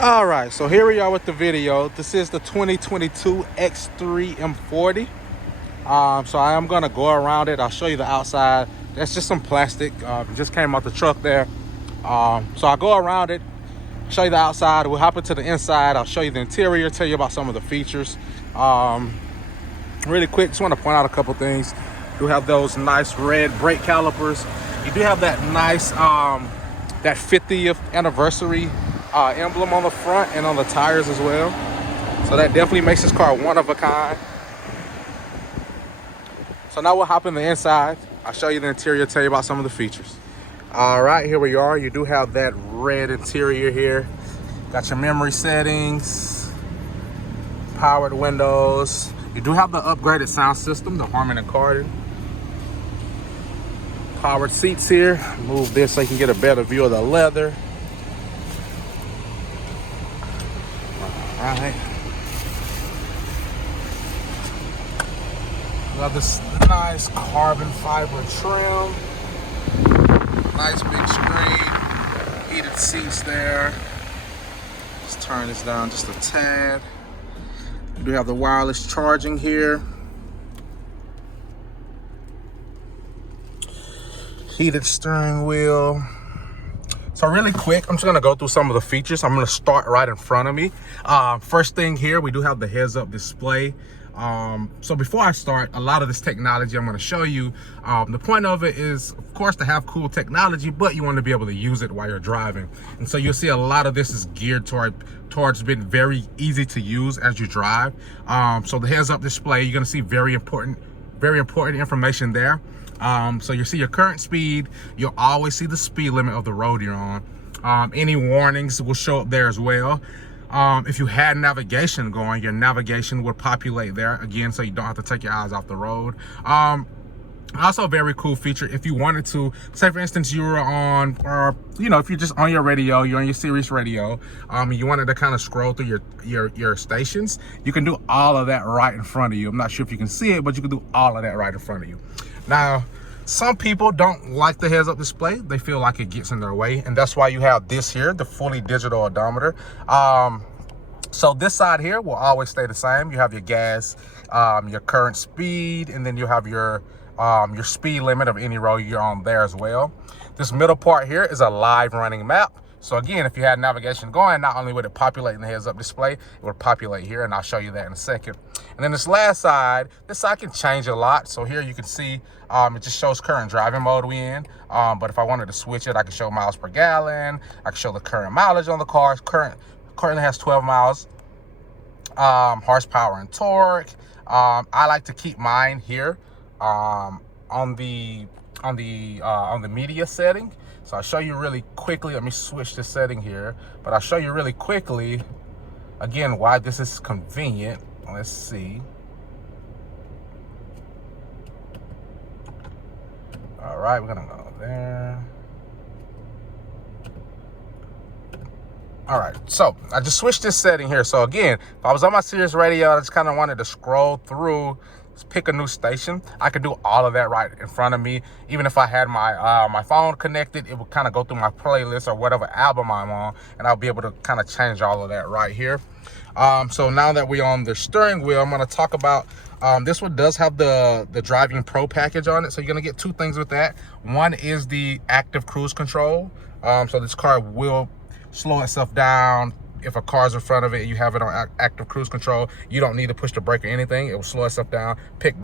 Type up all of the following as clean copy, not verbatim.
All right, so here we are with the video. This is the 2022 X3 M40. So I am gonna go around it. I'll show you the outside. That's just some plastic. Just came out the truck there. So I'll go around it, show you the outside. We'll hop into the inside. I'll show you the interior, tell you about some of the features. Really quick, just want to point out a couple things. You have those nice red brake calipers. You do have that nice that 50th anniversary emblem on the front and on the tires as well. So that definitely makes this car one of a kind. So now we'll hop in the inside. I'll show you the interior, tell you about some of the features. All right, here we are. You do have that red interior here. Got your memory settings, powered windows. You do have the upgraded sound system, the Harman Kardon. Powered seats here. Move this so you can get a better view of the leather. All right. Got this nice carbon fiber trim. Nice big screen. Heated seats there. Let's turn this down just a tad. We do have the wireless charging here. Heated steering wheel. So really quick, I'm just gonna go through some of the features. I'm gonna start right in front of me. First thing here, we do have the heads-up display. So before I start, a lot of this technology I'm going to show you, the point of it is, of course, to have cool technology, but you want to be able to use it while you're driving. And so you'll see a lot of this is geared towards being very easy to use as you drive. So the heads-up display, you're going to see very important information there. So you see your current speed. You'll always see the speed limit of the road you're on. Any warnings will show up there as well. If you had navigation going, your navigation would populate there again, so you don't have to take your eyes off the road. Also a very cool feature, if you wanted to, say for instance you were on, or if you're just on your radio, you're on your Sirius radio, and you wanted to kind of scroll through your stations, you can do all of that right in front of you. I'm not sure if you can see it, but you can do all of that right in front of you. Now, some people don't like the heads-up display. They feel like it gets in their way, and that's why you have this here, the fully digital odometer. So this side here will always stay the same. You have your gas, your current speed, and then you have your speed limit of any road you're on there as well. This middle part here is a live running map. So again, if you had navigation going, not only would it populate in the heads-up display, it would populate here, and I'll show you that in a second. And then this last side, this side can change a lot. So here you can see it just shows current driving mode we in. But if I wanted to switch it, I can show miles per gallon. I can show the current mileage on the car. Currently has 12 miles. Horsepower and torque. I like to keep mine here on the media setting. So I'll show you really quickly. Let me switch the setting here, but I'll show you really quickly again why this is convenient. Let's see. All right, we're gonna go there. All right, so I just switched this setting here. So again, if I was on my Sirius radio, I just kind of wanted to scroll through, pick a new station, I could do all of that right in front of me. Even if I had my my phone connected, it would kind of go through my playlist or whatever album I'm on, and I'll be able to kind of change all of that right here. So now that we're on the steering wheel, I'm going to talk about this one does have the Driving Pro package on it. So you're going to get two things with that. One is the active cruise control. So this car will slow itself down. If a car's in front of it and you have it on active cruise control, you don't need to push the brake or anything. It will slow itself down, pick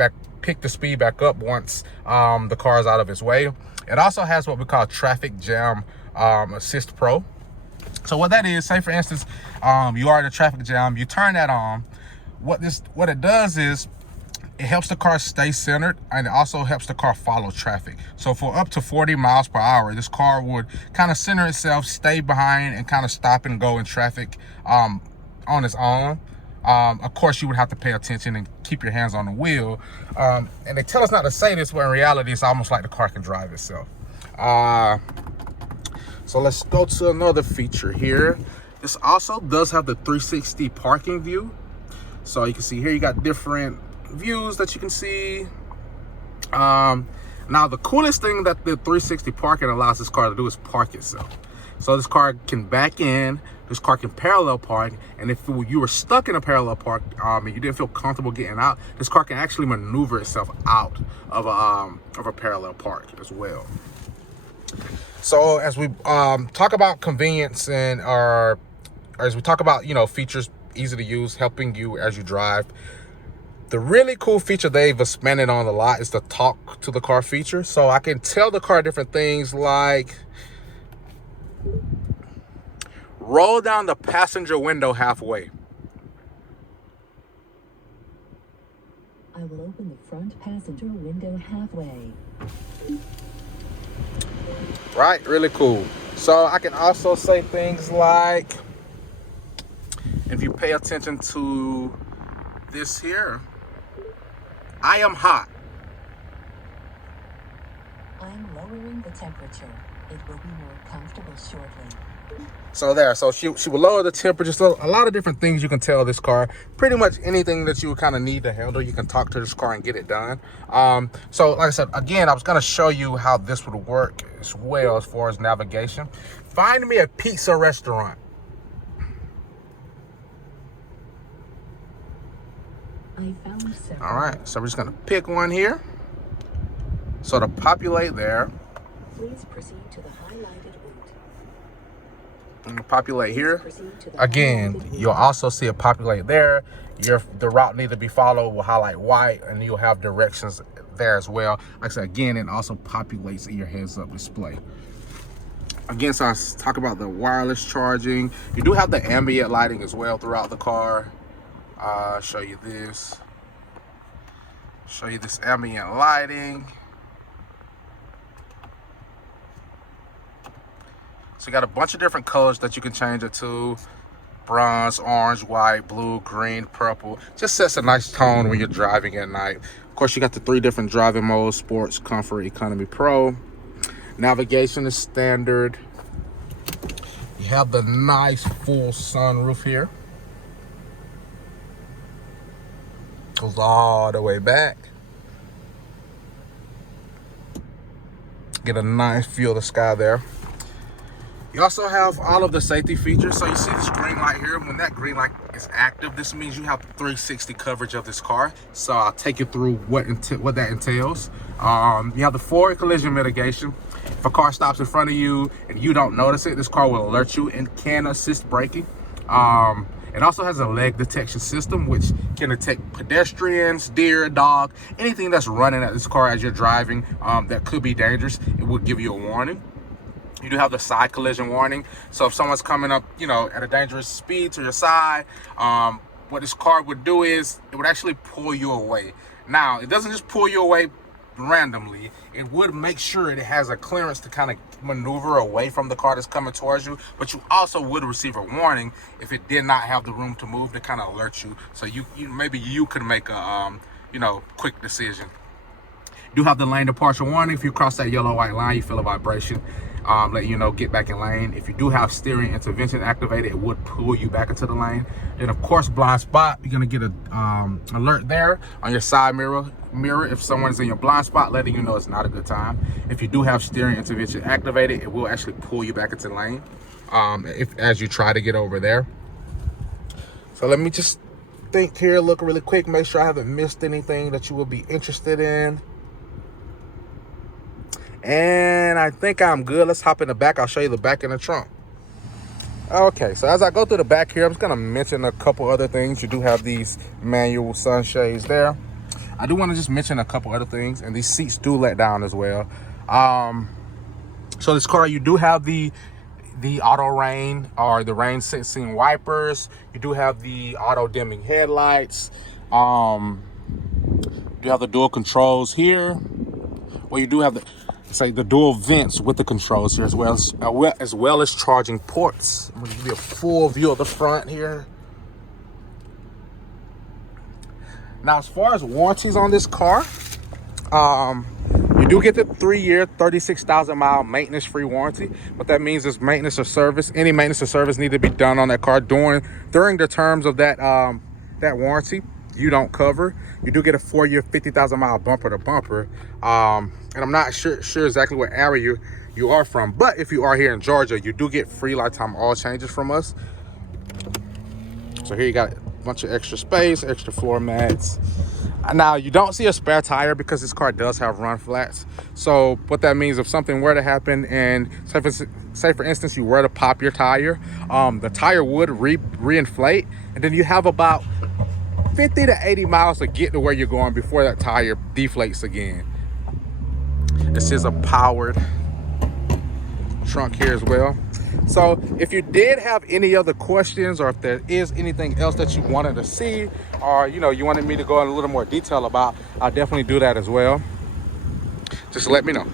the speed back up once the car is out of its way. It also has what we call Traffic Jam Assist Pro. So what that is, say for instance, you are in a traffic jam, you turn that on. What it does is it helps the car stay centered, and it also helps the car follow traffic. So for up to 40 miles per hour, this car would kind of center itself, stay behind, and kind of stop and go in traffic on its own. Of course, you would have to pay attention and keep your hands on the wheel. And they tell us not to say this, but in reality, it's almost like the car can drive itself. So let's go to another feature here. This also does have the 360 parking view. So you can see here, you got different views that you can see. Now the coolest thing that the 360 parking allows this car to do is park itself. So this car can back in, this car can parallel park. And if you were stuck in a parallel park and you didn't feel comfortable getting out, this car can actually maneuver itself out of a parallel park as well. So as we talk about convenience and as we talk about, you know, features, easy to use, helping you as you drive, the really cool feature they've expanded on a lot is the talk to the car feature. So I can tell the car different things like roll down the passenger window halfway. I will open the front passenger window halfway. Right, really cool. So I can also say things like, if you pay attention to this here, I am hot. I'm lowering the temperature. It will be more comfortable shortly. So there, so she will lower the temperature. So a lot of different things you can tell this car. Pretty much anything that you would kind of need to handle, you can talk to this car and get it done. So like I said, again, I was gonna show you how this would work as well as far as navigation. Find me a pizza restaurant. I found several. All right, so we're just gonna pick one here. So to populate there, Please proceed to the highlighted route. I'm gonna populate here. Proceed to the Again, highlighted route. you'll also see it populate there. The route need to be followed will highlight white, and you'll have directions there as well. Like I said, again, it also populates in your heads-up display. Again, so I talk about the wireless charging. You do have the ambient lighting as well throughout the car. Show you this. Show you this ambient lighting. So you got a bunch of different colors that you can change it to. Bronze, orange, white, blue, green, purple. Just sets a nice tone when you're driving at night. Of course, you got the 3 different driving modes: Sports, Comfort, Economy, Pro. Navigation is standard. You have the nice full sunroof here. Goes all the way back. Get a nice view of the sky there. You also have all of the safety features. So you see this green light here. When that green light is active, this means you have 360 coverage of this car. So I'll take you through what that entails. You have the forward collision mitigation. If a car stops in front of you and you don't notice it, this car will alert you and can assist braking. It also has a leg detection system, which can detect pedestrians, deer, dog, anything that's running at this car as you're driving that could be dangerous. It will give you a warning. You do have the side collision warning. So if someone's coming up, you know, at a dangerous speed to your side, what this car would do is it would actually pull you away. Now, it doesn't just pull you away randomly. It would make sure it has a clearance to kind of maneuver away from the car that's coming towards you, but you also would receive a warning if it did not have the room to move to kind of alert you. So you maybe you could make a quick decision. You do have the lane departure warning. If you cross that yellow white line, you feel a vibration, let you know get back in lane. If you do have steering intervention activated, it would pull you back into the lane. Then of course, blind spot, you're gonna get a alert there on your side mirror if someone's in your blind spot, letting you know it's not a good time. If you do have steering intervention activated, it will actually pull you back into lane as you try to get over there. So let me just think here, look really quick, make sure I haven't missed anything that you will be interested in. And I think I'm good. Let's hop in the back. I'll show you the back and the trunk. Okay, so as I go through the back here, I'm just gonna mention a couple other things. You do have these manual sunshades there. I do want to just mention a couple other things, and these seats do let down as well. So this car, you do have the auto rain or the rain sensing wipers. You do have the auto dimming headlights. You do have the dual controls here. Well, you do have the dual vents with the controls here, as well as charging ports. I'm gonna give you a full view of the front here. Now, as far as warranties on this car, you do get the 3-year, 36,000 mile maintenance free warranty. What that means is maintenance or service, any maintenance or service need to be done on that car during the terms of that warranty. You don't cover. You do get a 4-year, 50,000 mile bumper to bumper. And I'm not sure exactly what area you are from, but if you are here in Georgia, you do get free lifetime oil changes from us. So here you got a bunch of extra space, extra floor mats. Now you don't see a spare tire because this car does have run flats. So what that means, if something were to happen and say for instance you were to pop your tire, the tire would reinflate, and then you have about 50 to 80 miles to get to where you're going before that tire deflates again. This is a powered trunk here as well. So if you did have any other questions, or if there is anything else that you wanted to see, or you wanted me to go in a little more detail about, I'll definitely do that as well. Just let me know.